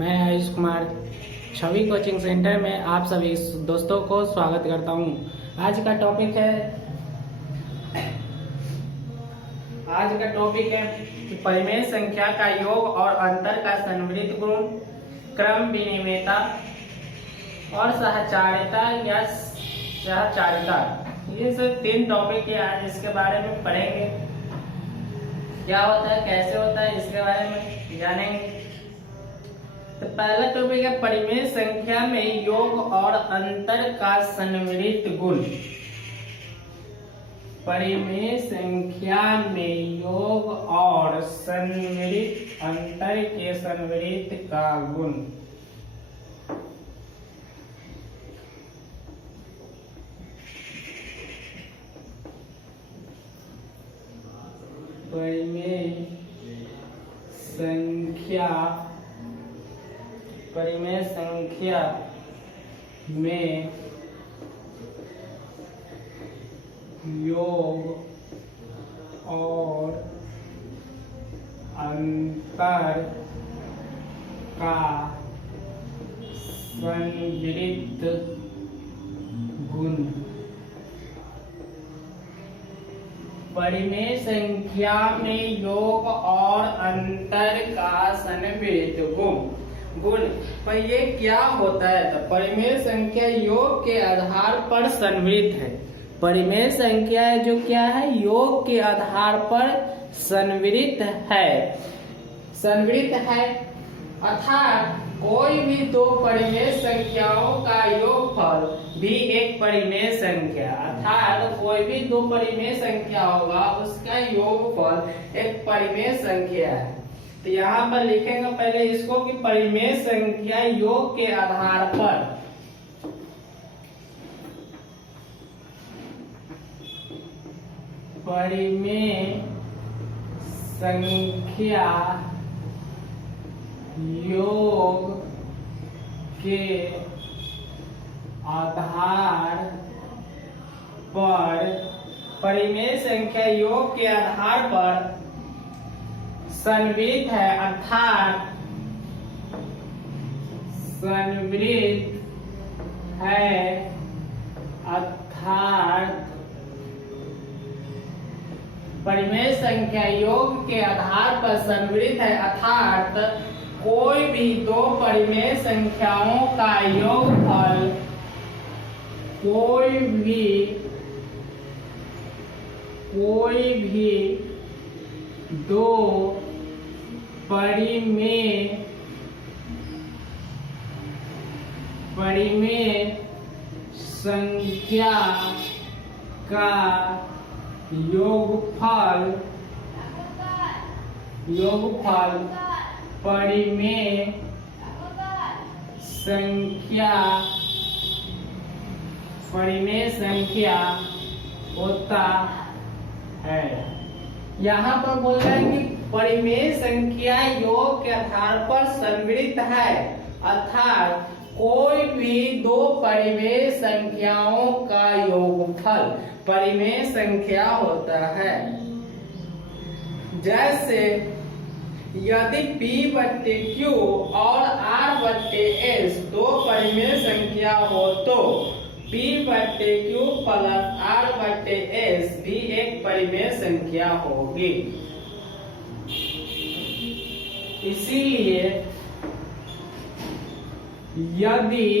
मैं आयुष कुमार छवि coaching centre में आप सभी दोस्तों को स्वागत करता हूं। आज का टॉपिक है कि परिमेय संख्या का योग और अंतर का संवृत्त गुण, क्रम विनिमेयता और सहचारिता या सहचारिता। ये सब 3 टॉपिक है। आज इसके बारे में पढ़ेंगे, क्या होता है, कैसे होता है, इसके बारे में जानेंगे। तो पहला टॉपिक है परिमेय संख्या में योग और अंतर का संवृत्त गुण। परिमेय संख्या में योग और संवृत्त अंतर के संवृत्त का गुण। परिमेय संख्या में योग और अंतर का संवृत्त गुण। परिमेय संख्या में योग और अंतर का संवृत्त गुण। पर ये क्या होता है? तो परिमेय संख्या योग के आधार पर संवृत्त है। परिमेय संख्या जो क्या है, योग के आधार पर संवृत्त है अर्थात कोई भी 2 परिमेय संख्याओं का योगफल भी एक परिमेय संख्या, अर्थात कोई भी 2 परिमेय संख्या होगा उसका योगफल एक परिमेय संख्या है। तो यहाँ पर लिखेंगे पहले इसको कि परिमेय संख्या योग के आधार पर परिमेय संख्या योग के आधार पर परिमेय संख्या योग के आधार पर संवृत्त है, अर्थात परिमेय संख्या योग के आधार पर संवृत्त है अर्थात कोई भी 2 परिमेय संख्याओं का योगफल कोई भी 2 परिमेय संख्या का योगफल परिमेय संख्या होता है। यहाँ पर बोल रहे हैं कि परिमेय संख्या योग के आधार पर संवृत्त है अर्थात कोई भी 2 परिमेय संख्याओं का योगफल परिमेय संख्या होता है। जैसे यदि P/Q और R/S 2 परिमेय संख्या हो तो P/Q प्लस R/S भी एक परिमेय संख्या होगी। इसीलिए यदि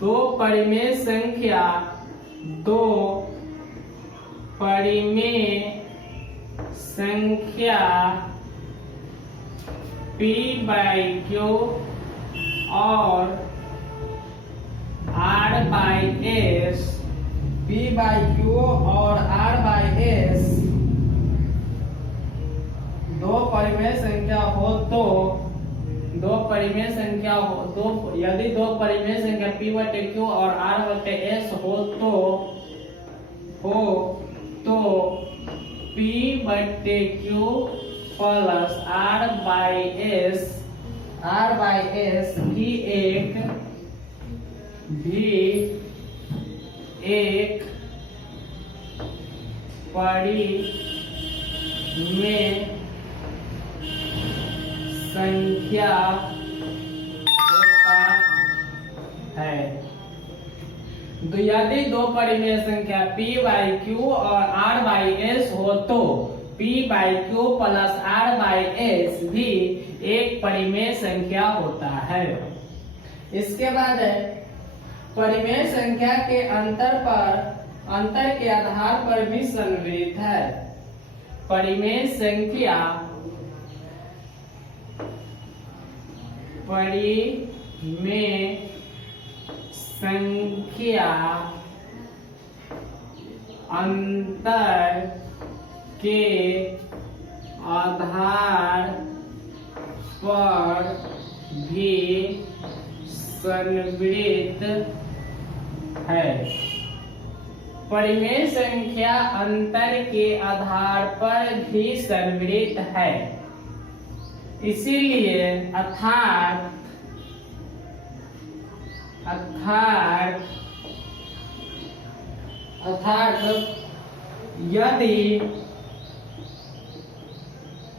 2 परिमेय संख्या P/Q और R/S P/Q और R/S 2 परिमेय संख्या हो तो यदि 2 परिमेय संख्या P/Q और R/S हो तो P/Q प्लस R/S भी एक परिमेय संख्या होता है। यदि दो परिमेय संख्या p बाई क्यू और r बाई एस हो तो p by Q plus r by S भी एक परिमेय संख्या होता है। इसके बाद है परिमेय संख्या के अंतर के आधार पर भी संवृत है। परिमेय संख्या अंतर के आधार पर भी संवृत है। परिमेय संख्या अंतर के आधार पर भी संवृत है, इसीलिए अर्थात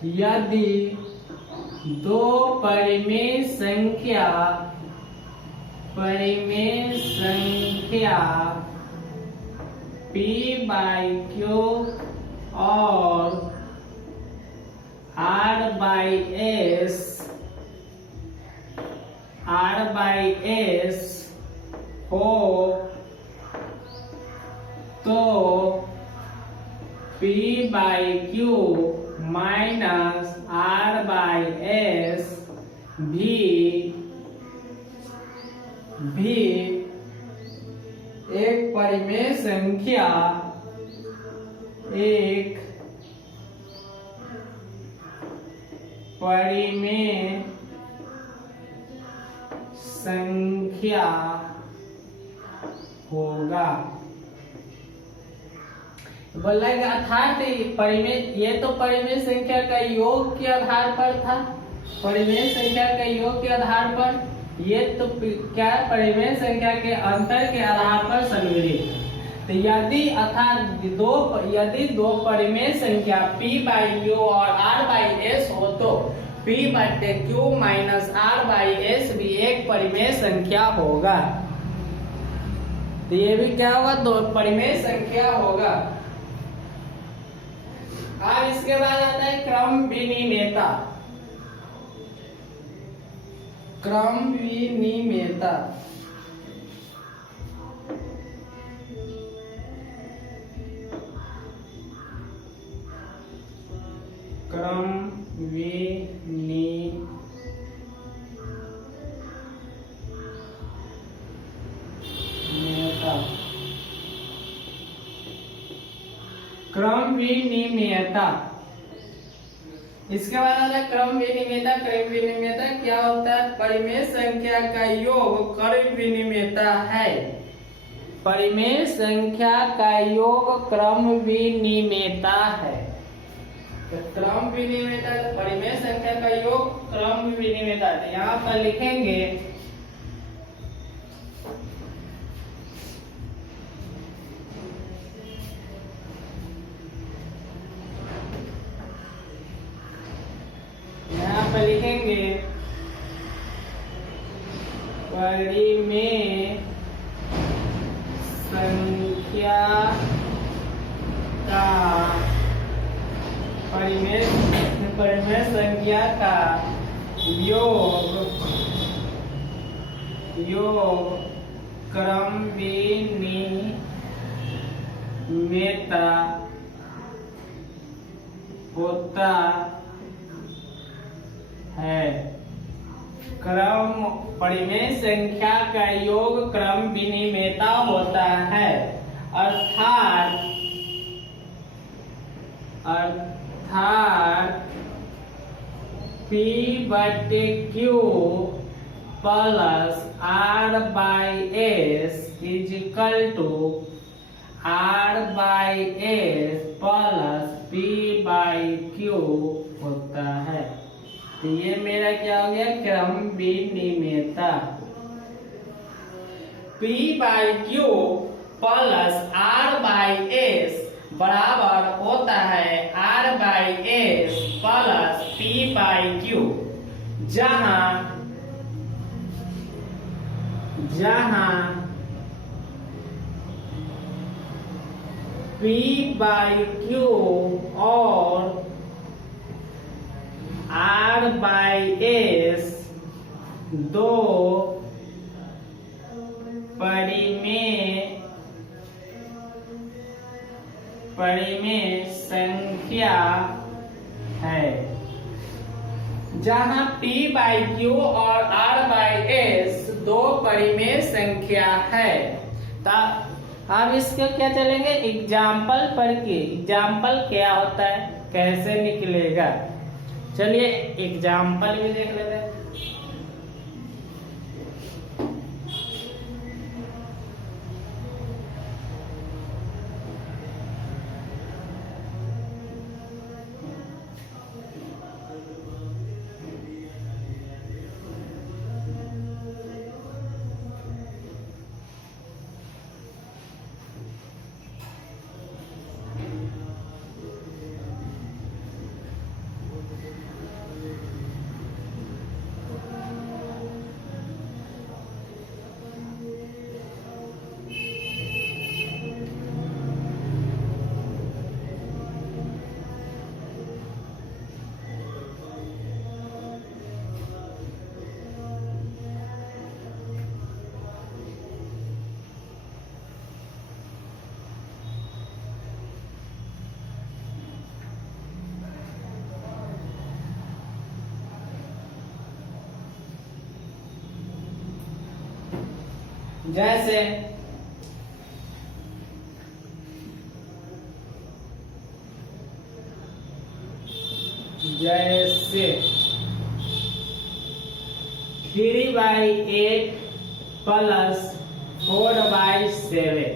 यदि दो परिमेय संख्या p बाई क्यू और r बाई एस हो तो p by Q minus r by S भी एक परिमेय संख्या होगा। बोला अर्थात ये तो परिमेय संख्या का योग के आधार पर था। परिमेय संख्या के योग के आधार पर ये तो क्या परिमेय संख्या के अंतर के आधार पर संवृत है। तो यदि दो परिमेय संख्या p बाई क्यू और r बाई एस हो तो p बटे Q minus r by S भी एक परिमेय संख्या होगा। तो ये भी क्या होगा, दो परिमेय संख्या होगा। अब इसके बाद आता है क्रम विनिमेयता। क्रम विनिमेयता क्रम विनिमेयता। इसके बाद आता है क्रम विनिमेयता। क्रम विनिमेयता क्या होता है? परिमेय संख्या का योग क्रम विनिमेयता है। परिमेय संख्या का योग क्रम विनिमेयता है। तो क्रम विनिमेयता परिमेय संख्या का योग क्रम विनिमेयता। तो यहाँ पर लिखेंगे परिमेय संख्या का योग क्रम विनिमेयता होता है। परिमेय संख्या का योग क्रम विनिमेयता होता है। अर्थात p बटे Q plus r by S is equal to r by S plus p by Q होता है। तो ये मेरा क्या हो गया? क्रम विनिमेयता। p by Q plus r by S बराबर होता है r by S plus p by Q. जहां P/Q और R/S दो परिमेय संख्या है। जहां P/Q और R/S दो परिमेय संख्या है। अब इसके क्या चलेंगे एग्जाम्पल पर के। एग्जाम्पल क्या होता है, कैसे निकलेगा, चलिए एग्जाम्पल भी देख लेते हैं। जैसे जैसे 3/8 प्लस 4/7।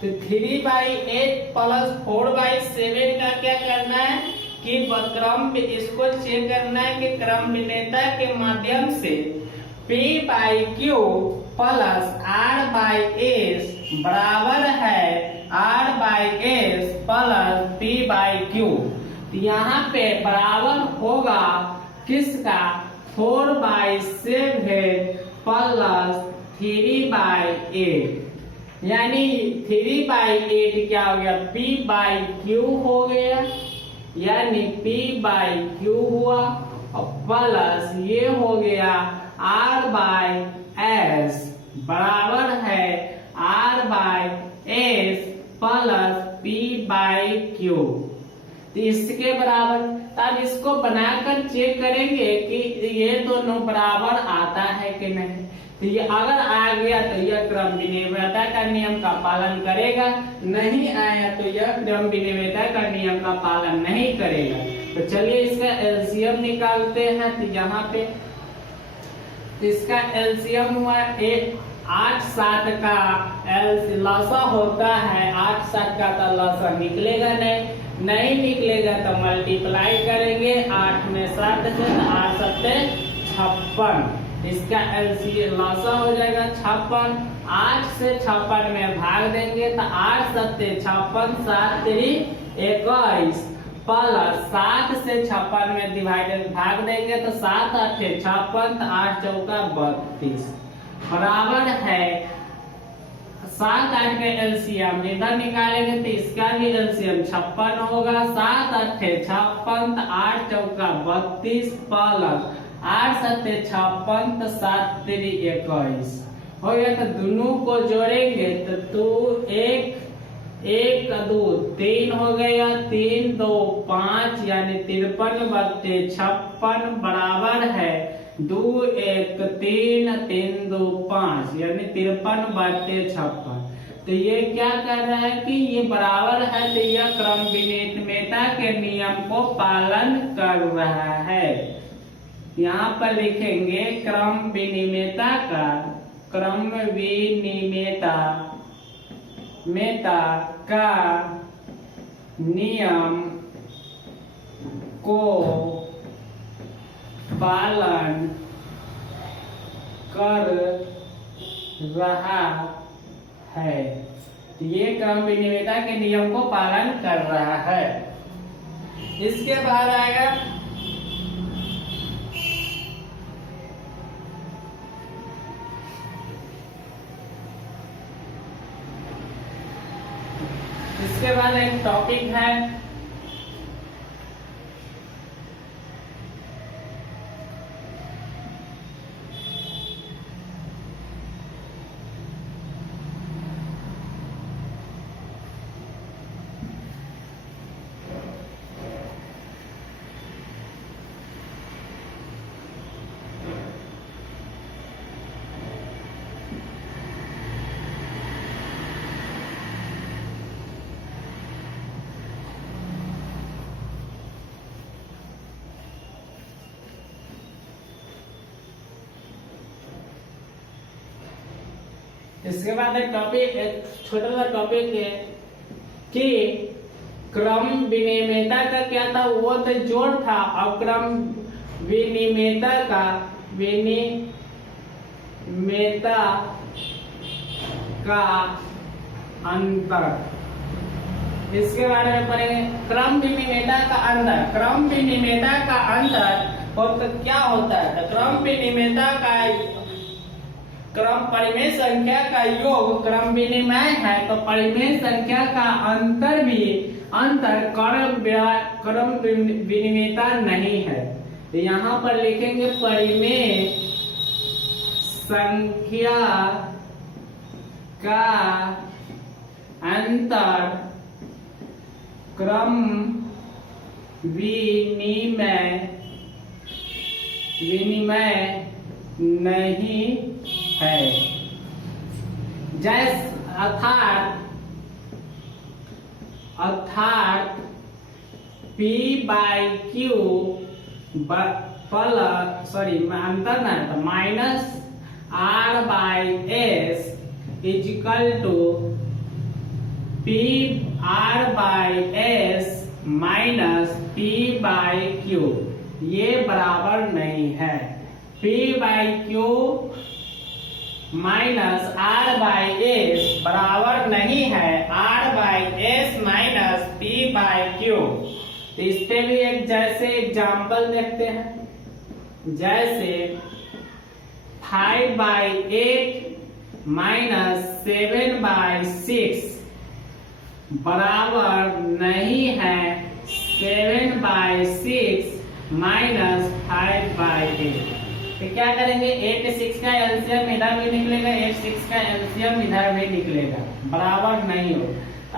तो 3/8 प्लस 4/7 का क्या करना है कि क्रम, इसको चेक करना है कि क्रम विनेता के माध्यम से P/Q प्लस R/S बराबर है R/S प्लस P/Q। यहाँ पे बराबर होगा किसका 4/7 प्लस 3/8, यानी 3/8 क्या हो गया P/Q हो गया, यानी P/Q हुआ और प्लस ये हो गया R/S बराबर है R/S प्लस P/Q। तो इसके बराबर, तब इसको बनाकर चेक करेंगे कि ये दोनों बराबर आता है कि नहीं। तो ये अगर आ गया तो यह क्रम विनिमेयता का नियम का पालन करेगा, नहीं आया तो यह क्रम विनिमेयता का नियम का पालन नहीं करेगा। तो चलिए इसका एलसीएम निकालते हैं। तो यहाँ पे इसका एलसीएम हुआ 8/7 का लसा होता है, 8/7 का तो लसा निकलेगा नहीं निकलेगा तो मल्टीप्लाई करेंगे 8 में 7 से, 8 7 56। इसका एलसीएम लसा हो जाएगा 56। 8 से 56 में भाग देंगे तो 8 7 56, 7 3 21 प्लस 7 से 56 में डिवाइडेड भाग देंगे तो 7 8 56, 8 चौका 32 बराबर है 7 8 के एलसीएम इधर निकालेंगे तो इसका भी एलसीएम 56 होगा। 7 8 56, 8 चौका 32 प्लस 8 7 56, 7 3 21 हो गया। तो दोनों को जोड़ेंगे तो 1 2 3 हो गया, 3 2 5 यानी 53/56 बराबर है 2 1 3 3 2 5 यानी 53/56। तो ये क्या कर रहा है कि ये बराबर है, तो यह क्रम विनिमेयता के नियम को पालन कर रहा है। यहाँ पर लिखेंगे क्रम विनिमेयता का नियम को पालन कर रहा है। ये क्रम विनिमेयता के नियम को पालन कर रहा है। इसके बाद आएगा टॉपिक है इसके बाद एक टॉपिक, एक छोटा सा टॉपिक है कि क्रम विनिमेयता का क्या था, वो तो जोड़ था, और क्रम विनिमेयता का अंतर, इसके बारे में पढ़ेंगे। क्रम विनिमेयता का अंतर, क्रम विनिमेयता का अंतर और तो क्या होता है, तो क्रम विनिमेयता का क्रम परिमेय संख्या का योग क्रम विनिमय है, तो परिमेय संख्या का अंतर भी क्रम विनिमेयता नहीं है। तो यहाँ पर लिखेंगे परिमेय संख्या का अंतर क्रम विनिमय नहीं है। जैसे अर्थात P बाई क्यू अंतर ना तो minus R by S is equal to P R by S minus P by Q, ये बराबर नहीं है। P by Q minus R by S बराबर नहीं है R by S minus P by Q. तो इस पे भी एक जैसे एग्जाम्पल देखते हैं, जैसे 5 बाई 8 माइनस 7 बाई 6 बराबर नहीं है 7 बाई 6 माइनस 5 बाई 8। तो क्या करेंगे, 8 6 का एलसीएम इधर भी निकलेगा, 8 6 का एलसीएम इधर भी निकलेगा, बराबर नहीं हो।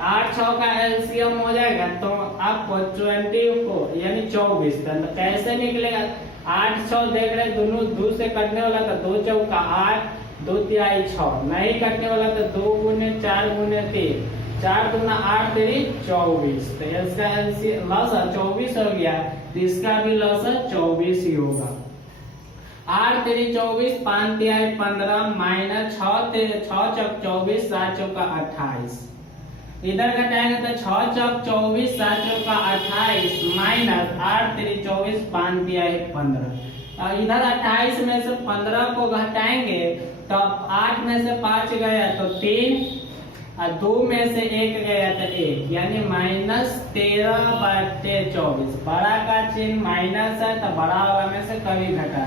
8 6 का एलसीएम हो जाएगा तो आपको 20 को यानी 24, तो कैसे निकलेगा, 8 6 देख रहे दोनों 2 से कटने वाला था, 2 चौका 8 2 तिहाई 6, नहीं कटने वाला तो 2 गुने 4 गुने 3, 4 दूना 8 3 24, तो इसका एलसीएम लॉस 24 हो गया, तो इसका भी लॉस 24 ही होगा। 8 3 24 5 तिहाई 15 माइनस 6 चौक 24 7 चौका 28, इधर घटाएंगे तो 6 चौक 24 7 चौका 28 माइनस 8 3 24 5 तिहाई 15, और इधर 28 में से 15 को घटाएंगे तो 8 में से 5 गया तो 3, और 2 में से 1 गया तो 1, यानी माइनस 13/24। बड़ा का चिन्ह माइनस है तो बड़ा वाला में से कभी घटा,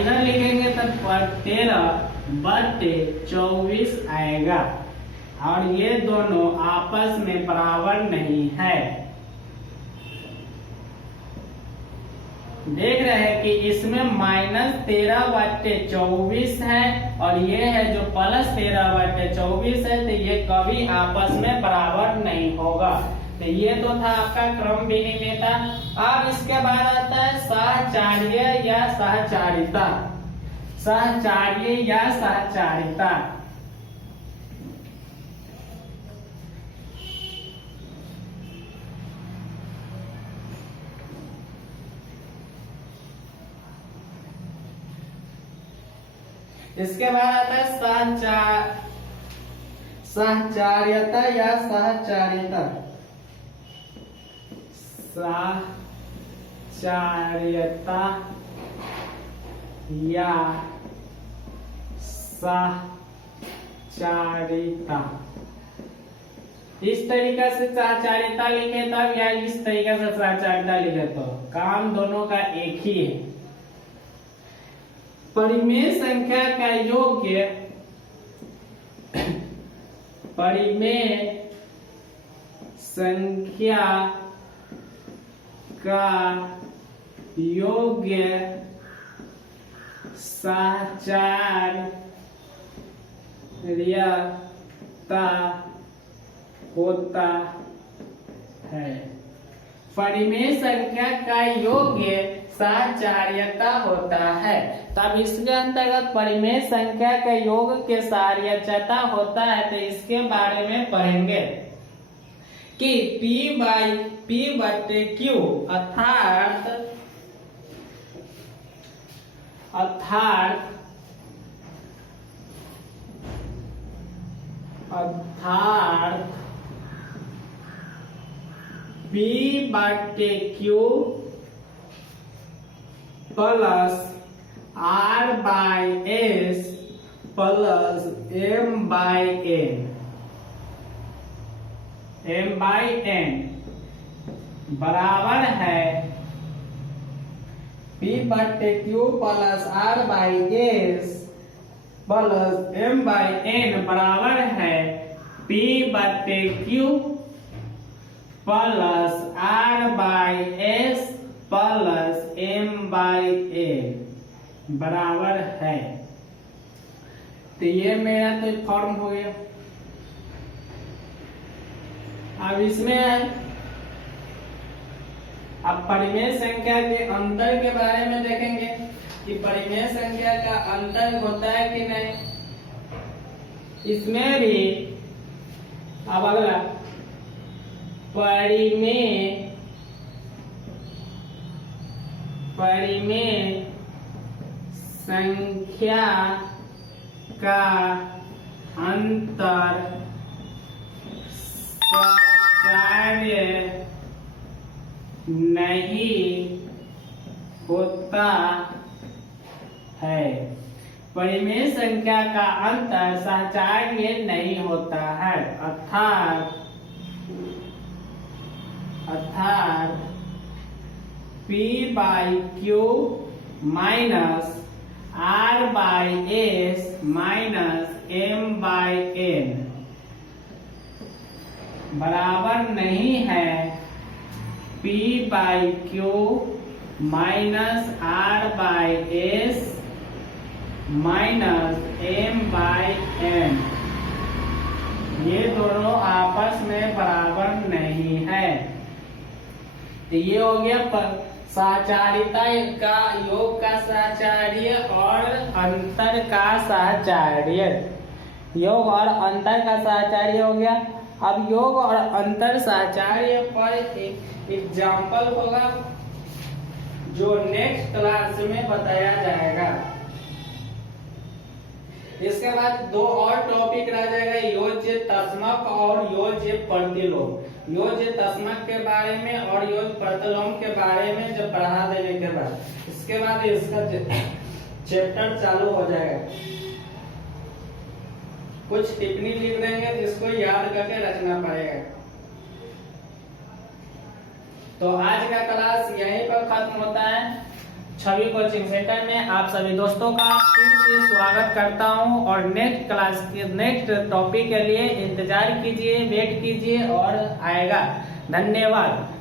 इधर लिखेंगे तो 13/24 आएगा, और ये दोनों आपस में बराबर नहीं है। देख रहे हैं कि इसमें माइनस 13/24 है और ये है जो प्लस 13/24 है, तो ये कभी आपस में बराबर नहीं होगा। तो ये तो था आपका क्रम विनिमेयता। अब इसके बाद आता है सहचार्य या सहचारिता। सहचार्य या सहचारिता, इसके बाद आता है सहचार्यता या सहचारिता। सहचार्यता या सहचारिता, इस तरीके से सहचारिता लिखे तब या इस तरीके से सहचारिता लिखे तो काम दोनों का एक ही है। परिमेय संख्या का योग्य परिमेय संख्या का योग्य साहचर्यता होता है। परिमेय संख्या का योग्य साहचर्यता होता है। तब इसके अंतर्गत परिमेय संख्या के योग के साहचर्यता होता है, तो इसके बारे में पढ़ेंगे कि P/Q अर्थात P/Q plus R/S plus M/N बराबर है P/Q plus R/S plus M/N बराबर है P/Q plus R/S plus M/N बराबर है। तो ये मेरा तो फॉर्म हो गया। अब इसमें अब परिमेय संख्या के अंतर के बारे में देखेंगे कि परिमेय संख्या का अंतर होता है कि नहीं। इसमें भी अब अगला परिमेय संख्या का अंतर साहचर्य नहीं होता है। परिमेय संख्या का अंतर साहचर्य नहीं होता है, अर्थात P/Q minus R/S minus M/N बराबर नहीं है P/Q minus R/S minus M/N। ये दोनों आपस में बराबर नहीं है। तो ये हो गया साहचर्यता का योग का साहचर्य और अंतर का साहचर्य। योग और अंतर का साहचर्य हो गया। अब योग और अंतर साहचर्य पर एक एग्जाम्पल होगा जो नेक्स्ट क्लास में बताया जाएगा। इसके बाद दो और टॉपिक रह जाएगा, योज्य तस्मक और योज्य प्रतिलोम। योज्य तस्मक के बारे में और योज्य प्रतिलोम के बारे में जब पढ़ा देने के बाद इसके बाद इसका चैप्टर चालू हो जाएगा। कुछ टिप्पणी लिख देंगे जिसको याद करके रखना पड़ेगा। तो आज का क्लास यहीं पर खत्म होता है। छवि कोचिंग सेंटर में आप सभी दोस्तों का फिर से स्वागत करता हूं और नेक्स्ट क्लास के नेक्स्ट टॉपिक के लिए इंतजार कीजिए, वेट कीजिए और आएगा। धन्यवाद।